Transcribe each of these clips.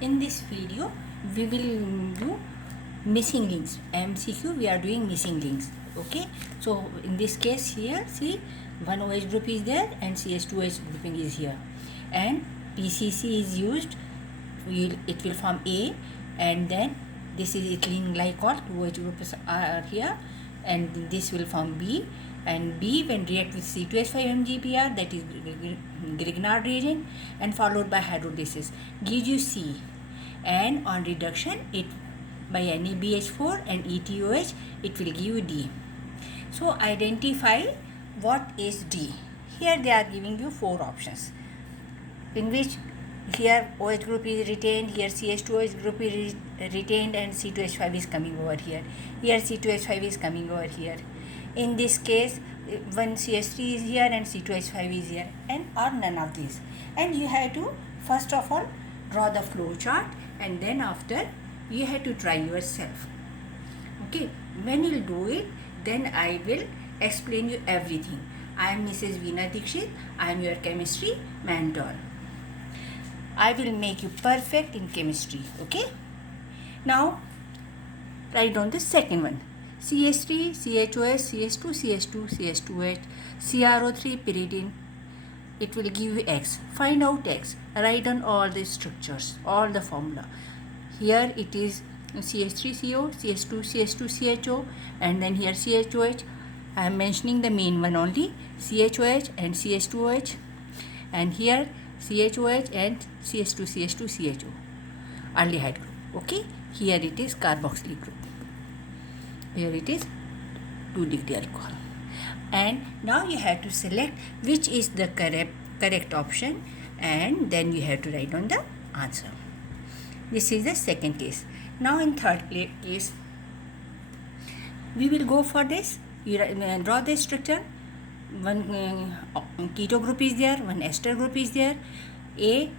In this video, we will do missing links. MCQ, we are doing missing links. Okay. So in this case here, see, one OH group is there and CH2H grouping is here, and PCC is used. It will form A, and then this is ethylene glycol. Two OH groups are here, and this will form B. And B, when react with C2H5 MgBr, that is Grignard reagent, and followed by hydrolysis, gives you C. And on reduction, it by NaBH4 and etoh, it will give you D. So identify what is D. Here they are giving you 4 options, in which here OH group is retained, here CH2OH group is retained, and C2H5 is coming over here. Here C2H5 is coming over here. In this case, one CH3 is here and C2H5 is here, and or none of these. And you have to first of all draw the flow chart, and then after you have to try yourself. Okay, when you do it, then I will explain you everything. I am Mrs. Veena Dikshit. I am your chemistry mentor. I will make you perfect in chemistry. Okay. Now write down the second one. CH3, CHOH, CH2, CH2, CH2H, CRO3, pyridine. It will give you X. Find out X. Write down all the structures, all the formula. Here it is CH3CO, CH2, CH2, CHO, and then here CHOH. I am mentioning the main one only, CHOH and CH2OH, and here CHOH and CH2, CH2, CHO, aldehyde group. Okay, here it is carboxylic group. Here it is 2-degree alcohol. And now you have to select which is the correct option, and then you have to write down the answer. This is the second case. Now in third case, we will go for this. You draw the structure. One keto group is there, one ester group is there. A,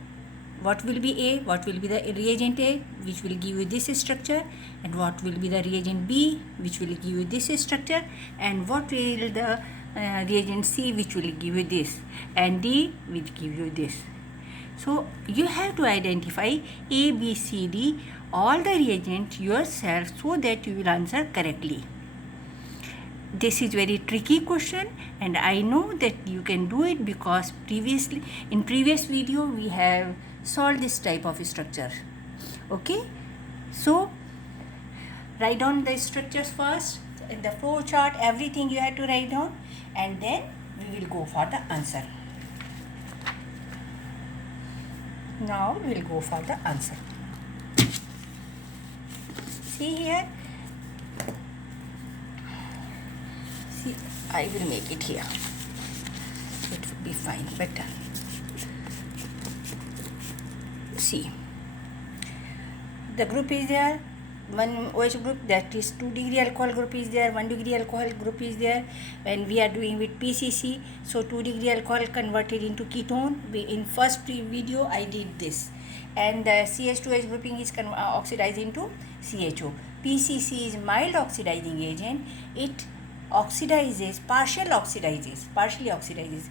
what will be A? What will be the reagent A, which will give you this structure, and what will be the reagent B, which will give you this structure, and what will the reagent C, which will give you this, and D, which give you this. So you have to identify A, B, C, D, all the reagents yourself, so that you will answer correctly. This is very tricky question, and I know that you can do it because in previous video we have solved this type of structure. Okay, so write down the structures first, in the flow chart, everything you have to write down, and then we will go for the answer. Now we will go for the answer. See here. See, I will make it here. It will be fine, better. See, the group is there. One OH group, that is 2-degree alcohol group is there, 1-degree alcohol group is there, and we are doing with PCC. So 2-degree alcohol converted into ketone. In first video I did this, and the CH2H grouping is oxidizing to CHO. PCC is mild oxidizing agent. It oxidizes, partially oxidizes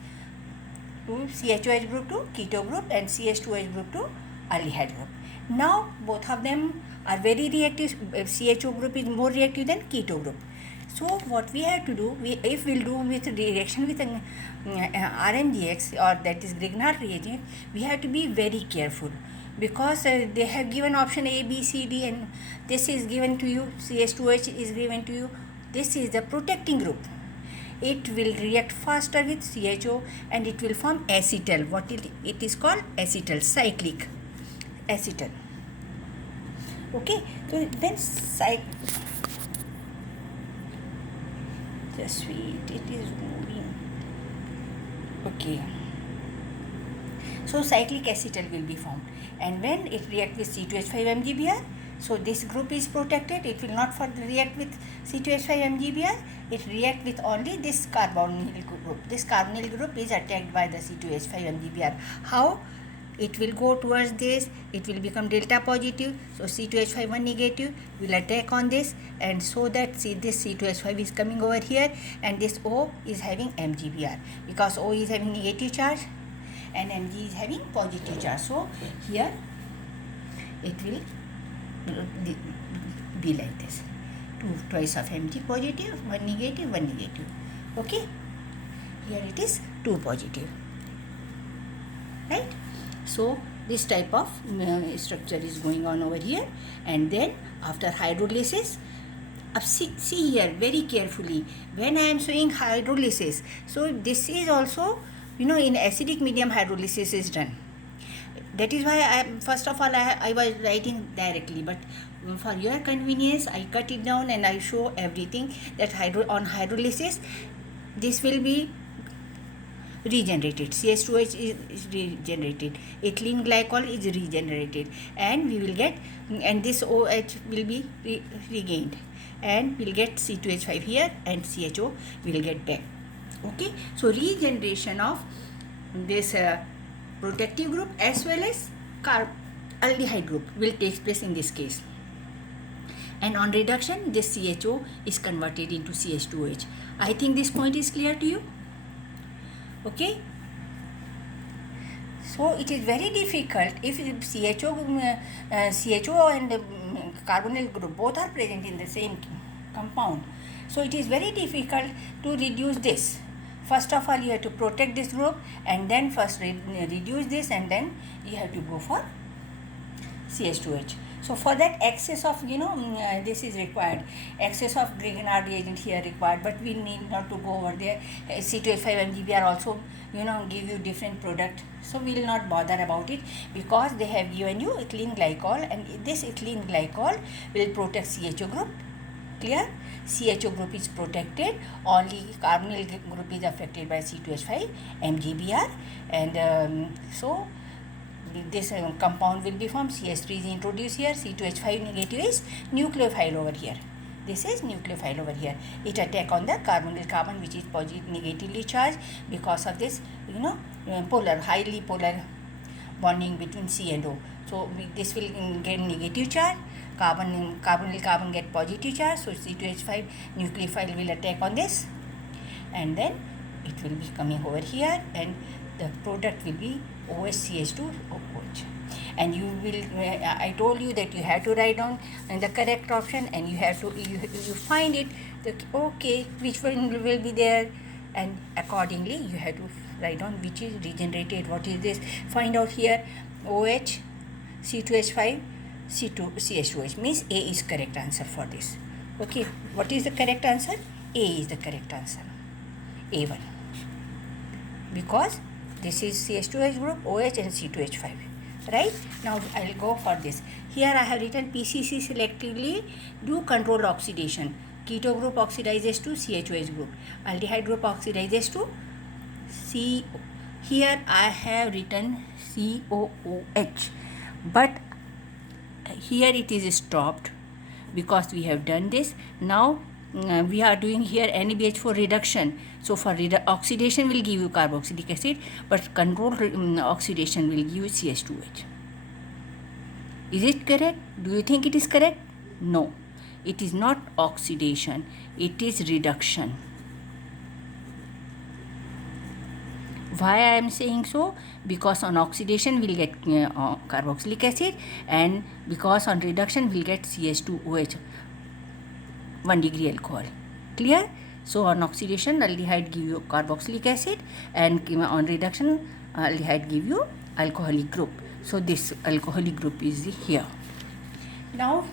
to CHOH group to keto group and CH2H group to aldehyde group. Now both of them are very reactive. CHO group is more reactive than keto group. So what we have to do, if we'll do with reaction with RMGX, or that is Grignard reagent, we have to be very careful, because they have given option A, B, C, D, and this is given to you, CH2H is given to you. This is the protecting group. It will react faster with CHO, and it will form acetal. What it is called? Acetal, cyclic acetal. Okay, so then just wait, it is moving. Okay, so cyclic acetal will be formed, and when it reacts with C2H5 MgBr, so this group is protected. It will not further react with C2H5 MgBr. It react with only this carbonyl group. This carbonyl group is attacked by the C2H5 MgBr. How? It will go towards this. It will become delta positive. So C2H5 negative will attack on this, and so that this C2H5 is coming over here, and this O is having MgBr, because O is having negative charge and Mg is having positive charge. So here it will be like this. 2 twice of Mg positive, 1 negative, 1 negative. Okay, here it is 2 positive, right? So this type of structure is going on over here. And then after hydrolysis, see here very carefully when I am showing hydrolysis. So this is also, in acidic medium hydrolysis is done. That is why first of all I was writing directly, but for your convenience I cut it down and I show everything that on hydrolysis this will be regenerated. CH2H is regenerated, ethylene glycol is regenerated, and we will get, and this OH will be regained, and we'll get C2H5 here and CHO will get back. Okay, so regeneration of this protective group as well as aldehyde group will take place in this case. And on reduction, this CHO is converted into CH2H. I think this point is clear to you. Okay, so it is very difficult if CHO and carbonyl group both are present in the same compound. So it is very difficult to reduce this. First of all, you have to protect this group, and then first reduce this, and then you have to go for CH2H. So for that, excess of this is required. Excess of Grignard reagent here required, but we need not to go over there. C2H5 MgB are also give you different product, so we will not bother about it because they have given you ethylene glycol, and this ethylene glycol will protect CHO group. Clear? CHO group is protected, only carbonyl group is affected by C2H5 MgBr, and so this compound will be formed. CH3 is introduced here. C2H5 negative is nucleophile over here. This is nucleophile over here. It attack on the carbonyl carbon which is negatively charged because of this highly polar bonding between C and O. So this will get negative charge. Carbonyl carbon get positive charge. So C2H5 nucleophile will attack on this, and then it will be coming over here, and the product will be OHCH2OH. And you will, I told you that you have to write down the correct option, and you have to, you find it, okay, which one will be there, and accordingly you have to write down which is regenerated, what is this. Find out here OH, C2H5, CH2H means A is correct answer for this. Okay, what is the correct answer? A is the correct answer, A1, because this is CH2H group, OH and C2H5, right? Now I will go for this. Here I have written PCC selectively do control oxidation. Keto group oxidizes to CHOH group. Aldehyde group oxidizes to CO. Here I have written COOH, but here it is stopped because we have done this. Now we are doing here NABH for reduction. So for oxidation will give you carboxylic acid, but controlled oxidation will give you CH2H. Is it correct? Do you think it is correct? No, it is not oxidation, it is reduction. Why I am saying so? Because on oxidation we will get carboxylic acid, and because on reduction we will get CH2OH, 1 degree alcohol. Clear? So on oxidation aldehyde give you carboxylic acid, and on reduction aldehyde give you alcoholic group. So this alcoholic group is here. Now